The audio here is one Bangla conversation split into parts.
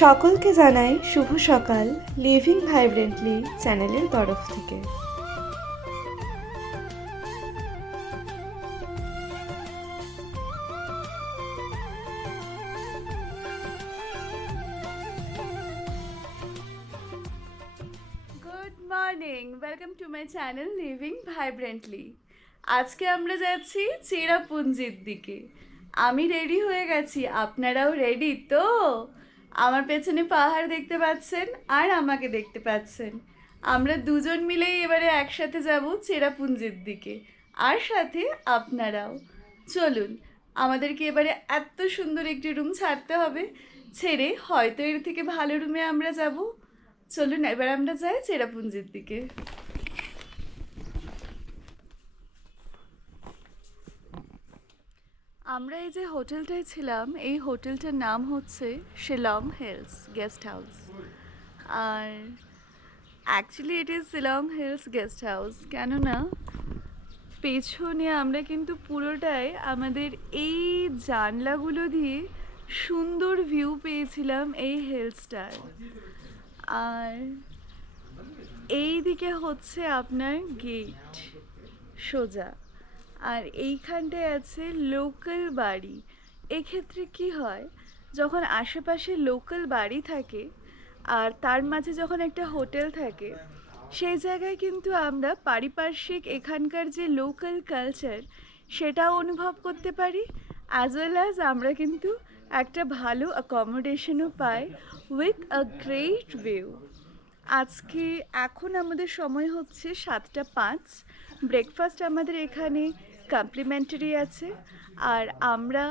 সকলকে জানাই শুভ সকাল লিভিং ভাইব্রেন্টলি চ্যানেলের তরফ থেকে। Good morning, welcome to my channel living vibrantly. আজকে আমরা যাচ্ছি চেরাপুঞ্জির দিকে। আমি রেডি হয়ে গেছি, আপনারাও রেডি তো? আমার পেছনে পাহাড় দেখতে পাচ্ছেন আর আমাকে দেখতে পাচ্ছেন। আমরা দুজন মিলেই এবারে একসাথে যাব চেরাপুঞ্জির দিকে, আর সাথে আপনারাও। চলুন, আমাদেরকে এবারে এত সুন্দর একটি রুম ছাড়তে হবে, ছেড়ে হয়তো এর থেকে ভালো রুমে আমরা যাব। চলুন এবার আমরা যাই চেরাপুঞ্জির দিকে। আমরা এই যে হোটেলটায় ছিলাম, এই হোটেলটার নাম হচ্ছে শিলং হিলস গেস্ট হাউস। আর actually it is Shillong hills guest house, কেননা পেছনে আমরা কিন্তু পুরোটাই আমাদের এই জানলাগুলো দিয়ে সুন্দর ভিউ পেয়েছিলাম এই হিলসটার। আর এই দিকে হচ্ছে আপনার গেট সোজা, আর এইখানটায় আছে লোকাল বাড়ি। এক্ষেত্রে কি হয়, যখন আশেপাশে লোকাল বাড়ি থাকে আর তার মাঝে যখন একটা হোটেল থাকে, সেই জায়গায় কিন্তু আমরা পারিপার্শ্বিক এখানকার যে লোকাল কালচার সেটাও অনুভব করতে পারি, অ্যাজ ওয়েল অ্যাজ আমরা কিন্তু একটা ভালো অ্যাকোমোডেশনও পাই উইথ আ গ্রেট ভিউ। আজকে এখন আমাদের সময় হচ্ছে 7:05। ব্রেকফাস্ট আমাদের এখানে কমপ্লিমেন্টারি আছে। আর আমরা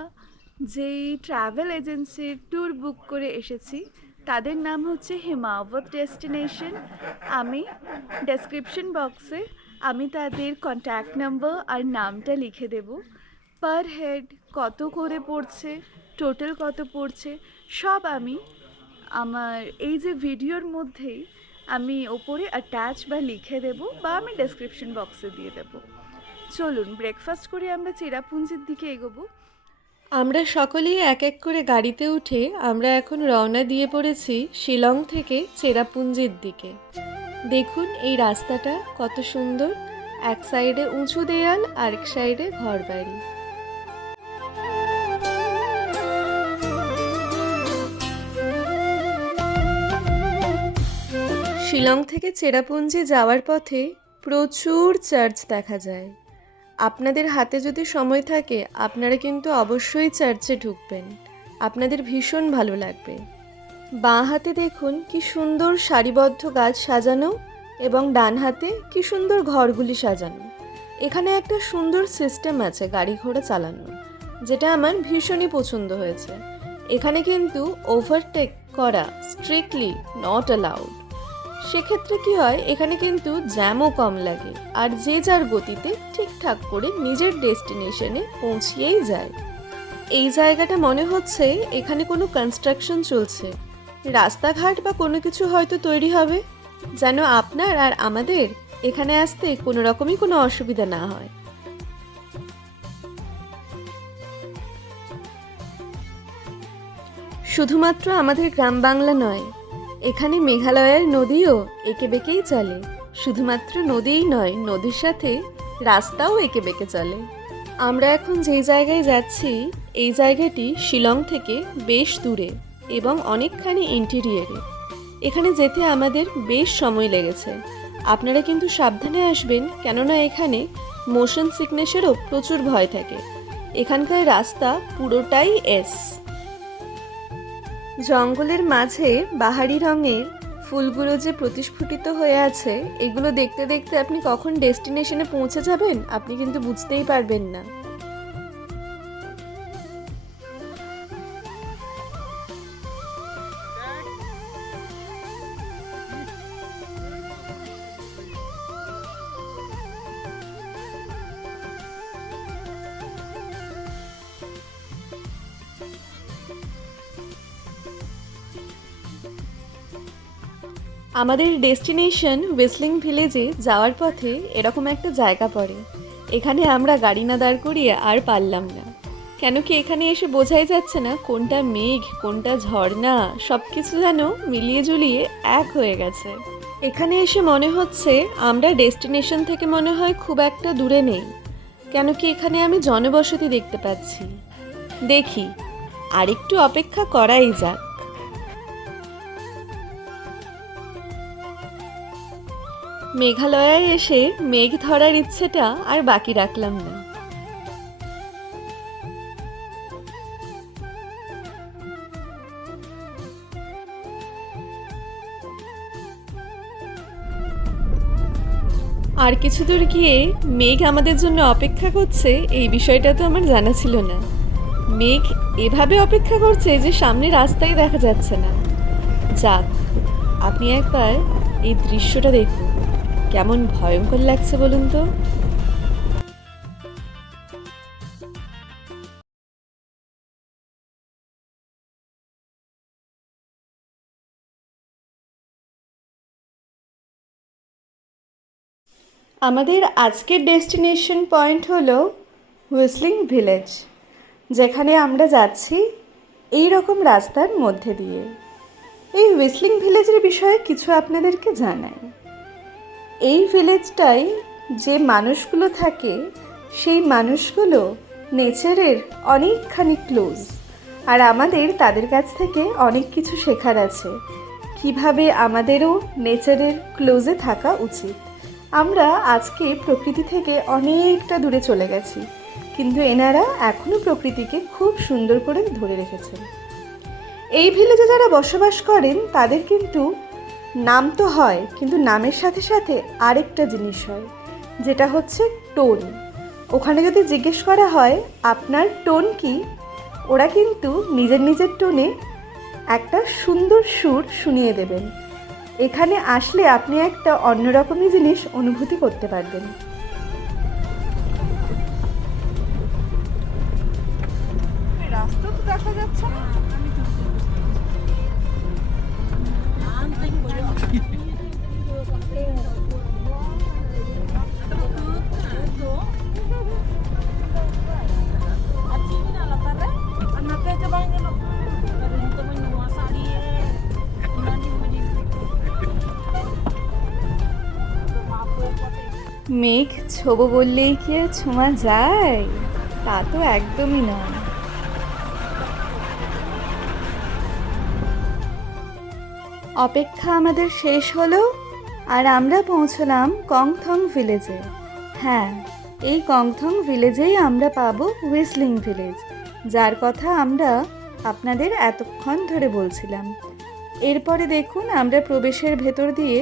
যেই ট্রাভেল এজেন্সির ট্যুর বুক করে এসেছি তাদের নাম হচ্ছে হিমাবত ডেস্টিনেশন। আমি ডেসক্রিপশন বক্সে আমি তাদের কন্ট্যাক্ট নাম্বার আর নামটা লিখে দেব। পার হেড কত করে পড়ছে, টোটাল কত পড়ছে, সব আমি আমার এই যে ভিডিওর মধ্যেই আমি ওপরে অ্যাটাচ বা লিখে দেব, বা আমি ডেসক্রিপশন বক্সে দিয়ে দেব। চলুন ব্রেকফাস্ট করে আমরা চেরাপুঞ্জির দিকে এগোবো। আমরা সকলেই এক এক করে গাড়িতে উঠে আমরা এখন রওনা দিয়ে পড়েছি শিলং থেকে চেরাপুঞ্জির দিকে। দেখুন এই রাস্তাটা কত সুন্দর, এক সাইডে উঁচু দেয়াল আর এক সাইডে ঘরবাড়ি। শিলং থেকে চেরাপুঞ্জি যাওয়ার পথে প্রচুর চার্চ দেখা যায়। আপনাদের হাতে যদি সময় থাকে আপনারা কিন্তু অবশ্যই চার্চে ঢুকবেন, আপনাদের ভীষণ ভালো লাগবে। বাঁ হাতে দেখুন কি সুন্দর সারিবদ্ধ গাছ সাজানো, এবং ডান হাতে কি সুন্দর ঘরগুলি সাজানো। এখানে একটা সুন্দর সিস্টেম আছে গাড়ি ঘোড়া চালানোর, যেটা আমার ভীষণই পছন্দ হয়েছে। এখানে কিন্তু ওভারটেক করা স্ট্রিক্টলি নট অ্যালাউড। সেক্ষেত্রে কি হয়, এখানে কিন্তু জ্যামও কম লাগে, আর যে যার গতিতে ঠিকঠাক করে নিজের ডেস্টিনেশনে পৌঁছিয়েই যায়। এই জায়গাটা মনে হচ্ছে এখানে কোনো কনস্ট্রাকশন চলছে, রাস্তাঘাট বা কোনো কিছু হয়তো তৈরি হবে, যেন আপনার আর আমাদের এখানে আসতে কোনো রকমই কোনো অসুবিধা না হয়। শুধুমাত্র আমাদের গ্রাম বাংলা নয়, এখানে মেঘালয়ের নদীও এঁকে বেঁকেই চলে। শুধুমাত্র নদীই নয়, নদীর সাথে রাস্তাও এঁকে বেঁকে চলে। আমরা এখন যেই জায়গায় যাচ্ছি এই জায়গাটি শিলং থেকে বেশ দূরে এবং অনেকখানি ইন্টেরিয়রে। এখানে যেতে আমাদের বেশ সময় লেগেছে। আপনারা কিন্তু সাবধানে আসবেন, কেননা এখানে মোশন সিকনেসেরও প্রচুর ভয় থাকে। এখানকার রাস্তা পুরোটাই জঙ্গলের মাঝে বাহারি রঙের ফুলগুলো যে প্রতিস্ফুটিত হয়ে আছে, এগুলো দেখতে দেখতে আপনি কখন ডেস্টিনেশনে পৌঁছে যাবেন আপনি কিন্তু বুঝতেই পারবেন না। আমাদের ডেস্টিনেশন হুইসলিং ভিলেজে যাওয়ার পথে এরকম একটা জায়গা পড়ে। এখানে আমরা গাড়ি না দাঁড় করিয়ে আর পারলাম না। কেন কি এখানে এসে বোঝাই যাচ্ছে না কোনটা মেঘ কোনটা ঝর্ণা, সব কিছু যেন মিলিয়ে ঝুলিয়ে এক হয়ে গেছে। এখানে এসে মনে হচ্ছে আমরা ডেস্টিনেশন থেকে মনে হয় খুব একটা দূরে নেই, কেন কি এখানে আমি জনবসতি দেখতে পাচ্ছি। দেখি আরেকটু অপেক্ষা করাই যাক। মেঘালয়ায় এসে মেঘ ধরার ইচ্ছেটা আর বাকি রাখলাম না। আর কিছু দূর গিয়ে মেঘ আমাদের জন্য অপেক্ষা করছে, এই বিষয়টা তো আমার জানা ছিল না। মেঘ এভাবে অপেক্ষা করছে যে সামনে রাস্তায় দেখা যাচ্ছে না। যাক, আপনি একবার এই দৃশ্যটা দেখুন, কেমন ভয়ঙ্কর লাগছে বলুন তো। আমাদের আজকের ডেস্টিনেশন পয়েন্ট হলো হুইসলিং ভিলেজ, যেখানে আমরা যাচ্ছি এই রকম রাস্তার মধ্যে দিয়ে। এই হুইসলিং ভিলেজের বিষয়ে কিছু আপনাদেরকে জানাই। এই ভিলেজটায় যে মানুষগুলো থাকে সেই মানুষগুলো নেচারের অনেকখানি ক্লোজ, আর আমাদের তাদের কাছ থেকে অনেক কিছু শেখার আছে, কিভাবে আমাদেরও নেচারের ক্লোজে থাকা উচিত। আমরা আজকে প্রকৃতি থেকে অনেকটা দূরে চলে গেছি, কিন্তু এনারা এখনও প্রকৃতিকে খুব সুন্দর করে ধরে রেখেছেন। এই ভিলেজে যারা বসবাস করেন তাদের কিন্তু নাম তো হয়, কিন্তু নামের সাথে সাথে আরেকটা জিনিস হয়, যেটা হচ্ছে টোন। ওখানে যদি জিজ্ঞেস করা হয় আপনার টোন কি, ওরা কিন্তু নিজের নিজের টোনে একটা সুন্দর সুর শুনিয়ে দেবেন। এখানে আসলে আপনি একটা অন্যরকমই জিনিস অনুভূতি করতে পারবেন। রাস্তা তো দেখা যাচ্ছে না। মেঘ ছোবো বললেই কি আর ছোঁয়া যায়? তা তো একদমই নয়। অপেক্ষা আমাদের শেষ হলো, আর আমরা পৌঁছলাম কংথং ভিলেজে। হ্যাঁ, এই কংথং ভিলেজেই আমরা পাবো হুইসলিং ভিলেজ, যার কথা আমরা আপনাদের এতক্ষণ ধরে বলছিলাম। এরপরে দেখুন আমরা প্রবেশের ভেতর দিয়ে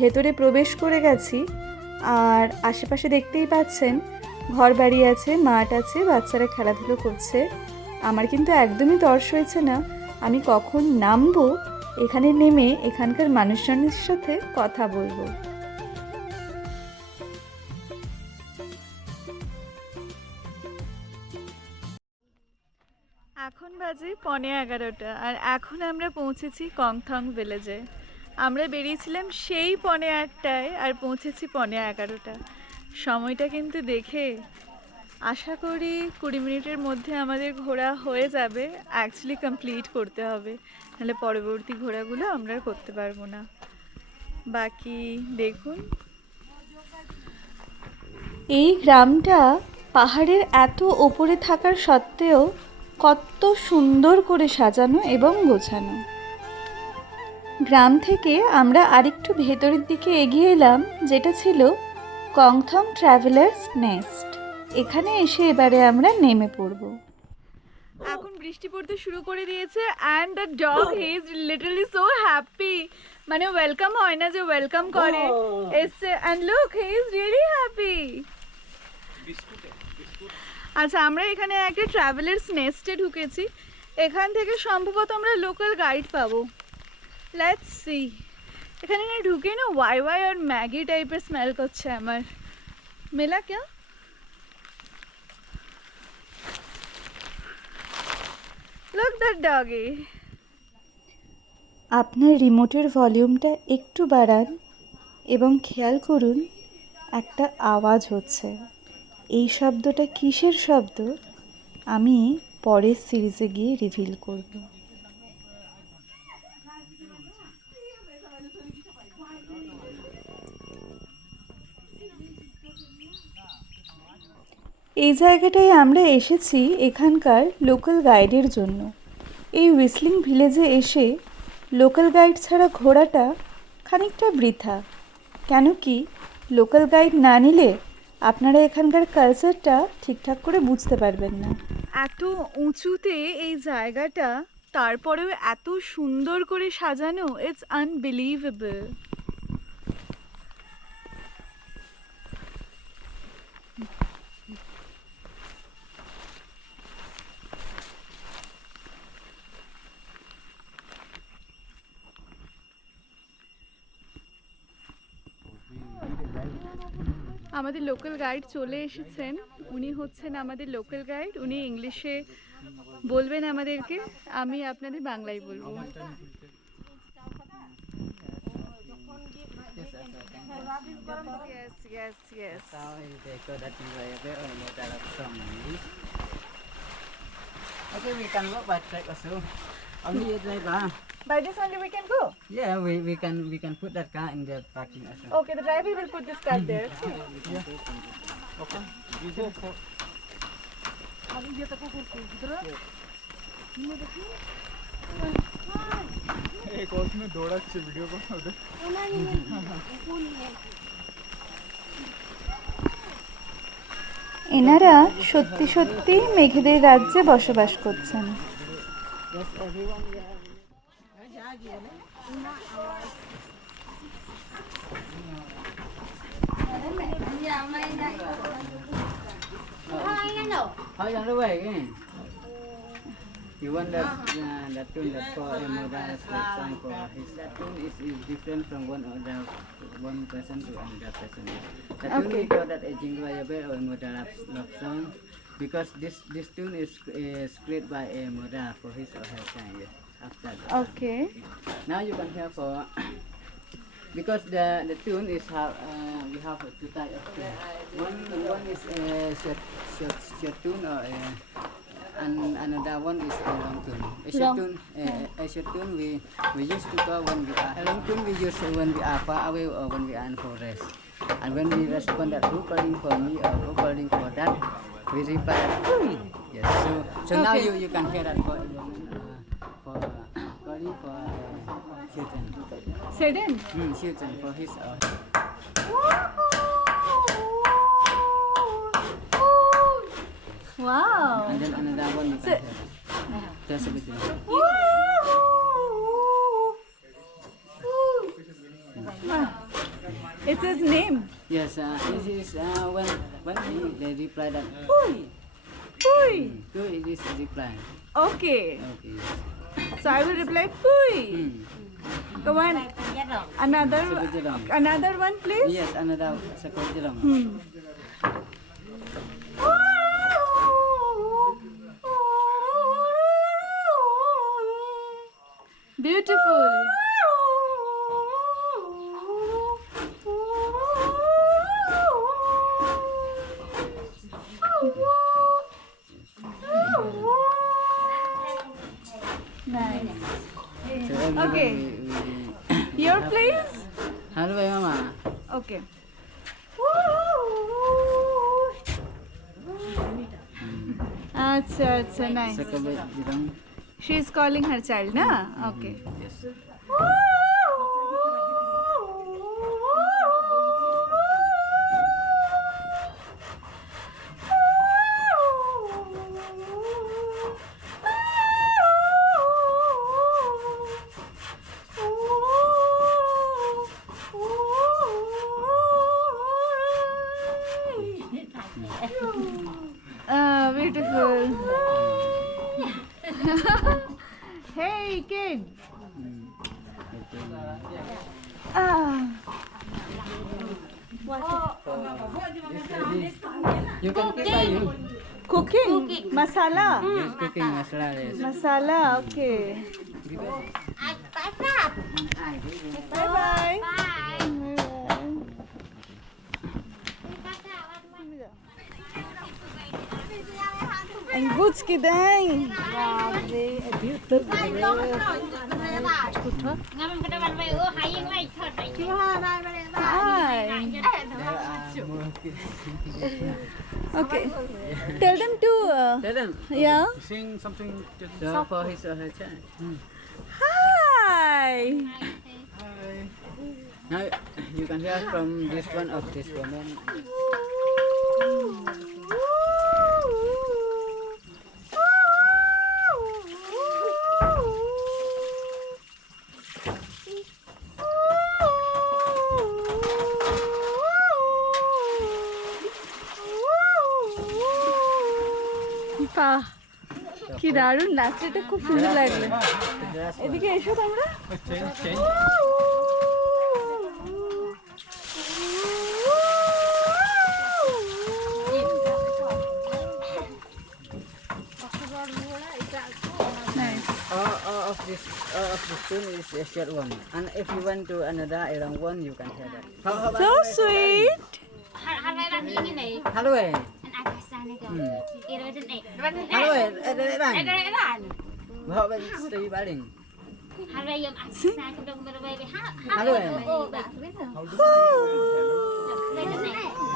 ভেতরে প্রবেশ করে গেছি, আর আশেপাশে দেখতেই পাচ্ছেন ঘর বাড়ি আছে, মাঠ আছে, বাচ্চারা খেলাধুলো করছে। আমার কিন্তু একদমই তর্স হয়েছে না আমি কখন নামবো, এখানে নেমে এখানকার মানুষজনের সাথে কথা বলবো। এখন বাজে 11:15 আর এখন আমরা পৌঁছেছি কংথং ভিলেজে। আমরা বেরিয়েছিলাম সেই 8:15টায় আর পৌঁছেছি 11:15। সময়টা কিন্তু দেখে আশা করি 20 মিনিটের মধ্যে আমাদের ঘোরা হয়ে যাবে। অ্যাকচুয়ালি কমপ্লিট করতে হবে, নাহলে পরবর্তী ঘোরাগুলো আমরা আর করতে পারবো না। বাকি দেখুন। এই গ্রামটা পাহাড়ের এত ওপরে থাকার সত্ত্বেও কত সুন্দর করে সাজানো এবং গোছানো। গ্রাম থেকে আমরা আরেকটু ভেতরের দিকে এগিয়ে এলাম, যেটা ছিল কংথং ট্রাভেলার্স নেস্ট। এখানে এসে এবারে আমরা নেমে পড়ব। এখন বৃষ্টি পড়তে শুরু করে দিয়েছে and the dog he is literally so happy. মানে ওয়েলকাম হয় না যে ওয়েলকাম করে এসছে, and look he is really happy. আচ্ছা, আমরা এখানে একটা ট্রাভেলার্স নেস্টে ঢুকেছি। এখান থেকে সম্ভবত আমরা লোকাল গাইড পাবো। Let's see. এখানে না ঢুকে না ওয়াই ওয়াই আর ম্যাগি টাইপের স্মেল করছে আমার। মেলা क्या? Look that doggy. আপনার রিমোটের ভলিউমটা একটু বাড়ান এবং খেয়াল করুন একটা আওয়াজ হচ্ছে। এই শব্দটা কিসের শব্দ আমি পরের সিরিজে গিয়ে রিভিল করব। এই জায়গাটায় আমরা এসেছি এখানকার লোকাল গাইডের জন্য। এই হুইসলিং ভিলেজে এসে লোকাল গাইড ছাড়া ঘোরাটা খানিকটা বৃথা। কেন কি লোকাল গাইড না নিলে আপনারা এখানকার কালচারটা ঠিকঠাক করে বুঝতে পারবেন না। এত উঁচুতে এই জায়গাটা, তারপরেও এত সুন্দর করে সাজানো, ইটস আনবিলিভেবল। আমাদের লোকাল গাইড চলে এসেছেন। উনি হচ্ছেন আমাদের লোকাল গাইড। উনি ইংলিশে বলবেন আমাদেরকে, আমি আপনাদের বাংলায় বলবো। Yes, yes, yes. Okay, we can walk by track also. Only a driver. By this only we can go? Yeah, we can put that car in the parking also. Okay, the driver will put this car there. Okay, we go for. एक उसमें दौड़ाচ্ছে ভিডিও করতে ওদের এনারা সত্যি সত্যি মেঘেদের রাজ্যে বসবাস করছেন। Yes, everyone. How you way again? You want that tune that for Moda's song for his that tune is different from one person to another person. That tune we call that a jingle or Moda's love song because this tune is created by a Moda for his or her son. Yes, after that. Okay. Now you can hear for because the tune is we have two types of tune. One is short tune or and another one is a long tune. A short tune we used to call when we are a long tune we use when we are far away or when we are in forest. And when we respond that who calling for me or who calling for that, we reply that. Yes. So now you can hear that for calling for children. Sedan? Children for his or Wow. and then another one you can hear. Just a bit. It's his name. Yes, this is when they reply that. Pui. So it is reply. Okay. Okay. So I will reply Pui. The one, Sekojelong. another one, please. Yes, another Sekojelong. Beautiful. Nice. So everyone Okay. Your place? Hello, Mama. Okay. Acha, acha, nice. Sekojelong. She is calling her child, na? Okay. Yes. Beautiful. Hey, kid. You can keep by you. Cooking? Masala? Yes, cooking masala. Yes. Masala, okay. Bye-bye. Anh bút cái đấy. Hi. Okay. Tell them to. Tell them. Yeah. Sing something. So for his or her child. Hi. Now you can hear from this one of this woman. বাহ কি দারুণ নাচটা খুব সুন্দর লাগলো That's এদিকে এসো তোমরা Change. Nice. all of this tune is a short one. And if you went to another around one, you can hear that. So sweet. Hello, eh? Hello, eh? How about Steve Baling? Hello, eh?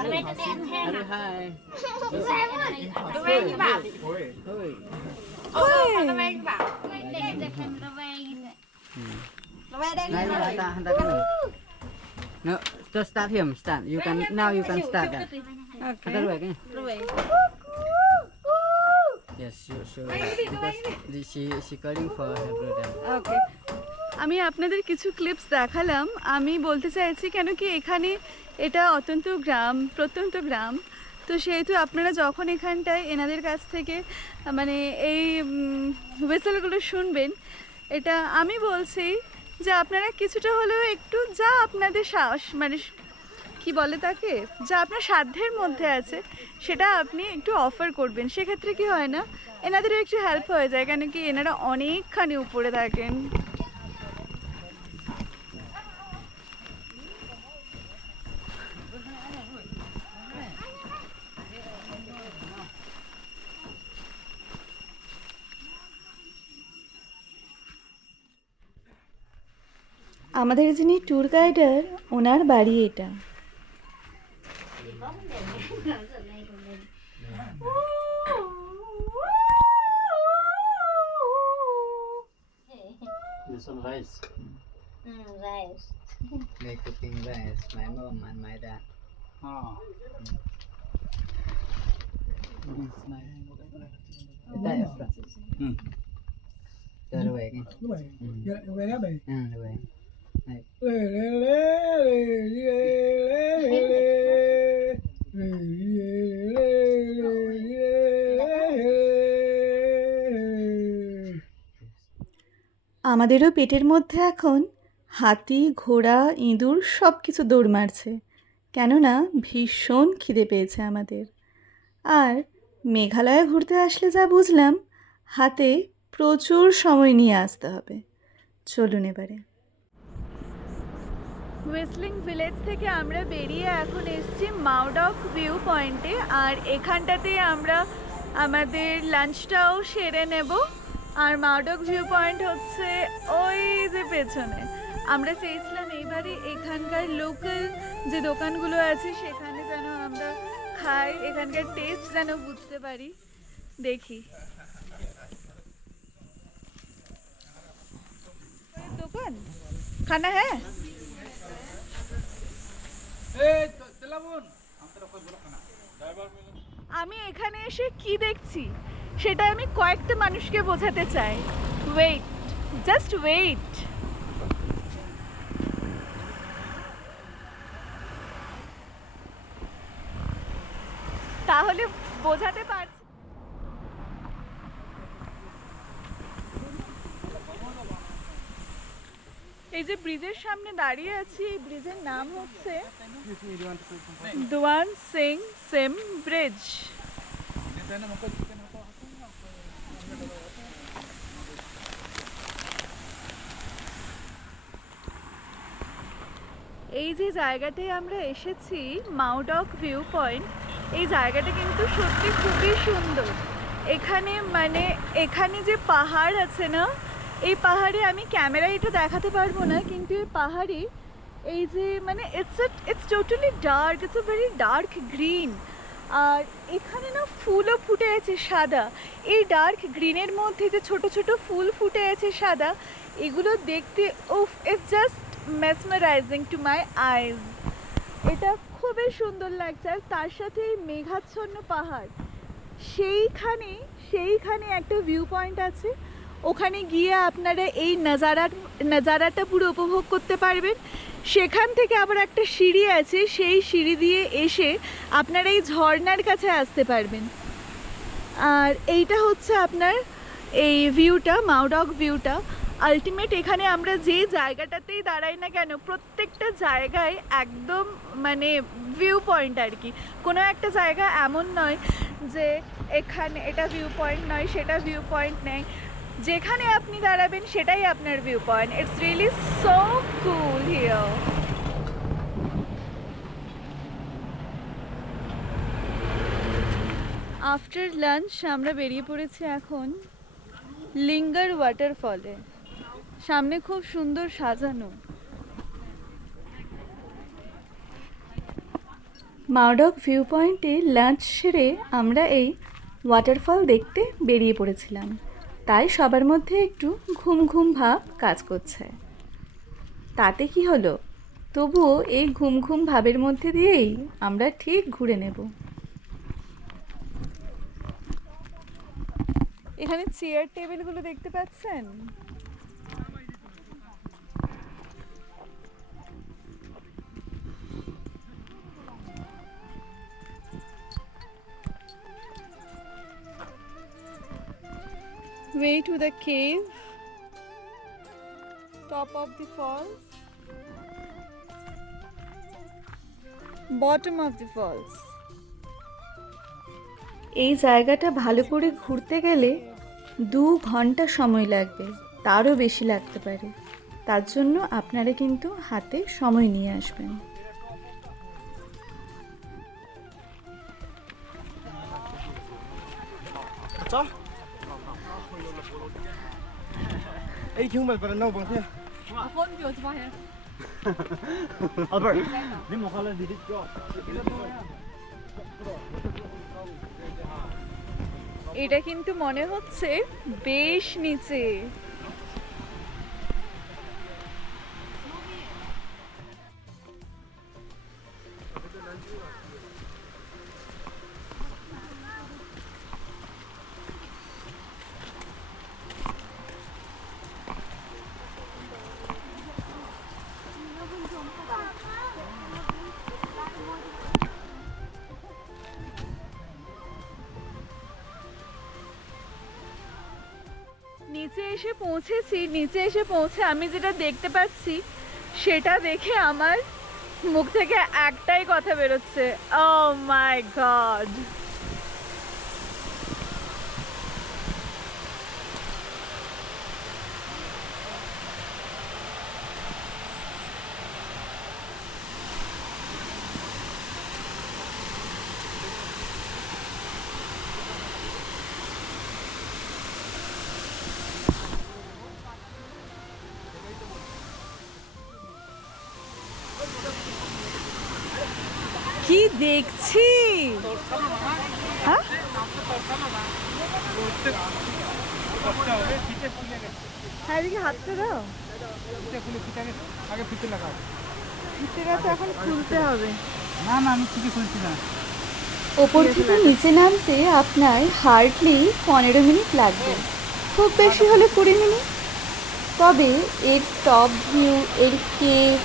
Hello, hi. No, just start him. Start. You can now. You can start that. Okay. Yes, sure. Because she calling for her brother. ওকে আমি আপনাদের কিছু ক্লিপস দেখালাম আমি বলতে চাইছি কেন কি এখানে এটা প্রত্যন্ত গ্রাম তো সেহেতু আপনারা যখন এখানটায় এনাদের কাছ থেকে মানে এই হুইসেলগুলো শুনবেন এটা আমি বলছি যে আপনারা কিছুটা হলেও একটু যা আপনাদের সাহস মানে কি বলে তাকে যা আপনার সাধ্যের মধ্যে আছে সেটা আপনি একটু অফার করবেন সেক্ষেত্রে কি হয় না এনাদেরও একটু হেল্প হয়ে যায় কেন কি এনারা অনেকখানি উপরে থাকেন আমাদের যিনি ট্যুর গাইডার ওনার বাড়ি এটা। This one rice. Rice. They cooking rice. My mom and my dad. Ah. That is Francis. The other way again. Về đó bị. The way. আমাদেরও পেটের মধ্যে এখন হাতি ঘোড়া ইঁদুর সব কিছু দৌড় মারছে কেননা ভীষণ খিদে পেয়েছে আমাদের আর মেঘালয়ে ঘুরতে আসলে যা বুঝলাম হাতে প্রচুর সময় নিয়ে আসতে হবে চলুন এবারে হুইসলিং ভিলেজ থেকে আমরা বেরিয়ে এখন এসেছি মাওডক ভিউ পয়েন্টে আর এখানটাতে আমরা আমাদের লাঞ্চটাও সেরে নেব আর মাওডক ভিউ পয়েন্ট হচ্ছে ওই যে পেছনে আমরা চেয়েছিলাম এইবারে এখানকার লোকাল যে দোকানগুলো আছে সেখানে যেন আমরা খাই এখানকার টেস্ট যেন বুঝতে পারি দেখি দোকান খানা হ্যাঁ আমি এখানে এসে কি দেখছি সেটা আমি কয়েকটা মানুষকে বোঝাতে চাই ওয়েট জাস্ট ওয়েট তাহলে বোঝাতে পারছি এই যে ব্রিজের সামনে দাঁড়িয়ে আছি এই ব্রিজের নাম হচ্ছে দুয়ান সিং সিম ব্রিজ এই যে জায়গাটায় আমরা এসেছি মাওডক ভিউ পয়েন্ট এই জায়গাটা কিন্তু সত্যি খুবই সুন্দর এখানে মানে এখানে যে পাহাড় আছে না, এই পাহাড়ে আমি ক্যামেরায় এটা দেখাতে পারবো না, কিন্তু এই পাহাড়ে এই যে মানে it's totally dark, it's a very dark green. আর এখানে না ফুলও ফুটে আছে সাদা। এই ডার্ক গ্রিনের মধ্যে যে ছোট ছোট ফুল ফুটে আছে সাদা, এগুলো দেখতে উফ, it's just mesmerising to my eyes. এটা খুবই সুন্দর লাগছে। আর তার সাথে এই মেঘাচ্ছন্ন পাহাড়, সেইখানে একটা ভিউ পয়েন্ট আছে, ওখানে গিয়ে আপনারা এই নাজারাটা পুরো উপভোগ করতে পারবেন। সেখান থেকে আবার একটা সিঁড়ি আছে, সেই সিঁড়ি দিয়ে এসে আপনারা এই ঝর্ণার কাছে আসতে পারবেন। আর এইটা হচ্ছে আপনার এই ভিউটা, মাওডক ভিউটা। আলটিমেট এখানে আমরা যে জায়গাটাতেই দাঁড়াই না কেন, প্রত্যেকটা জায়গায় একদম মানে ভিউ পয়েন্ট আর কি। কোনো একটা জায়গা এমন নয় যে এখানে এটা ভিউ পয়েন্ট নয়, সেটা ভিউ পয়েন্ট নেই। যেখানে আপনি দাঁড়াবেন সেটাই আপনার view point. It's really so cool here. After lunch আমরা বেরিয়ে পড়েছি এখন লিঙ্গার ওয়াটারফলে। সামনে খুব সুন্দর সাজানো। মাওডক ভিউ পয়েন্টে লাঞ্চ সেরে আমরা এই ওয়াটারফল দেখতে বেরিয়ে পড়েছিলাম, তাই সবার মধ্যে একটু ঘুম ঘুম ভাব কাজ করছে। তাতে কি হলো, তবুও এই ঘুম ঘুম ভাবের মধ্যে দিয়েই আমরা ঠিক ঘুরে নেব। এখানে চেয়ার টেবিলগুলো দেখতে পাচ্ছেন? Way to the cave, top of the falls, bottom of the falls. এই জায়গাটা ভালো করে ঘুরতে গেলে 2 ঘন্টা সময় লাগবে, তারও বেশি লাগতে পারে। তার জন্য আপনারা কিন্তু হাতে সময় নিয়ে আসবেন। Ê, chứ không phải vào đâu bằng thế. Albert, đi một lần đi cho. এটা কিন্তু মনে হচ্ছে বেশ নিচে। নিচে এসে পৌঁছে আমি যেটা দেখতে পাচ্ছি সেটা দেখে আমার মুখ থেকে একটাই কথা বেরোচ্ছে, ও মাই গড। কি দেখছি, হ্যাঁ এদিকে হাতটা দাও, ফিতেটা তো এখন খুলতে হবে। না না, আমি ঠিকই খুলছি না। ওপর থেকে নিচে নামতে আপনার হার্ডলি 15 মিনিট লাগবে, খুব বেশি হলে 20 মিনিট। তবে এর টপ ভিউ, এর কেভ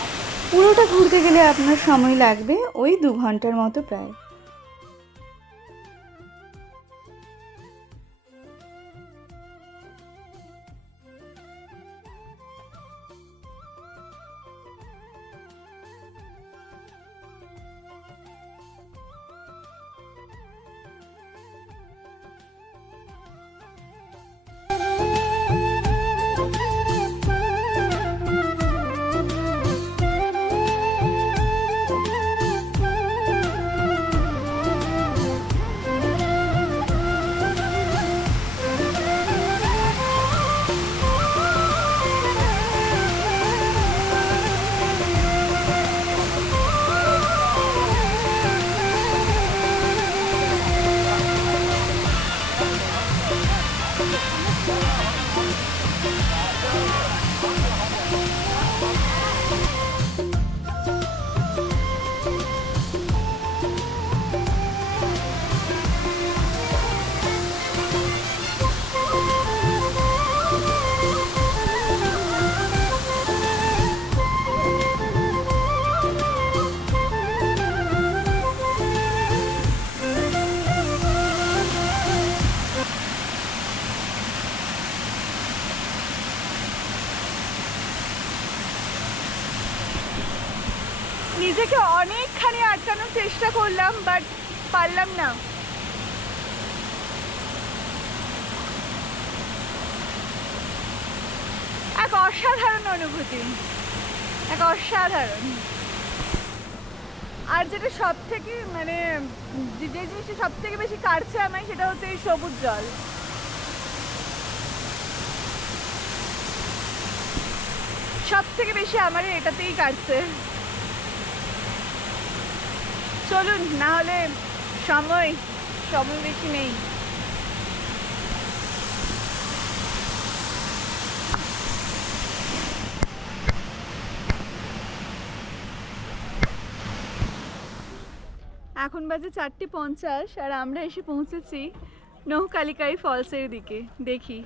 পুরোটা ঘুরতে গেলে আপনার সময় লাগবে ওই 2 ঘন্টার মতো প্রায়। নিজেকে অনেকখানি আটকানোর চেষ্টা করলাম, বাট পারলাম না। এক অসাধারণ অনুভূতি, এক অসাধারণ। আর যেটা সব থেকে মানে যে জিনিসটা সব থেকে বেশি কাটছে আমায় সেটা হচ্ছে এই সবুজ জল। সব থেকে বেশি আমার এটাতেই কাটছে। চলুন, না হলে সময় বেশি নেই। এখন বাজে 4:50 আর আমরা এসে পৌঁছেছি নৌকালিকাই ফলসের দিকে। দেখি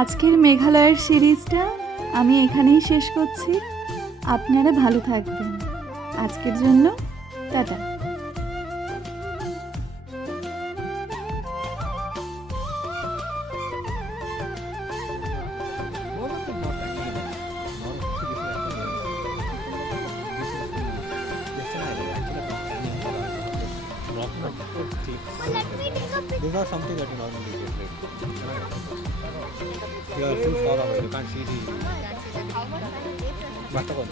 আজকের মেঘালয়ের সিরিজটা আমি এখানেই শেষ করছি। আপনারা ভালো থাকবেন। আজকের জন্য tata. These are something that you normally get. You are too far away. You can't see the. Waterfall.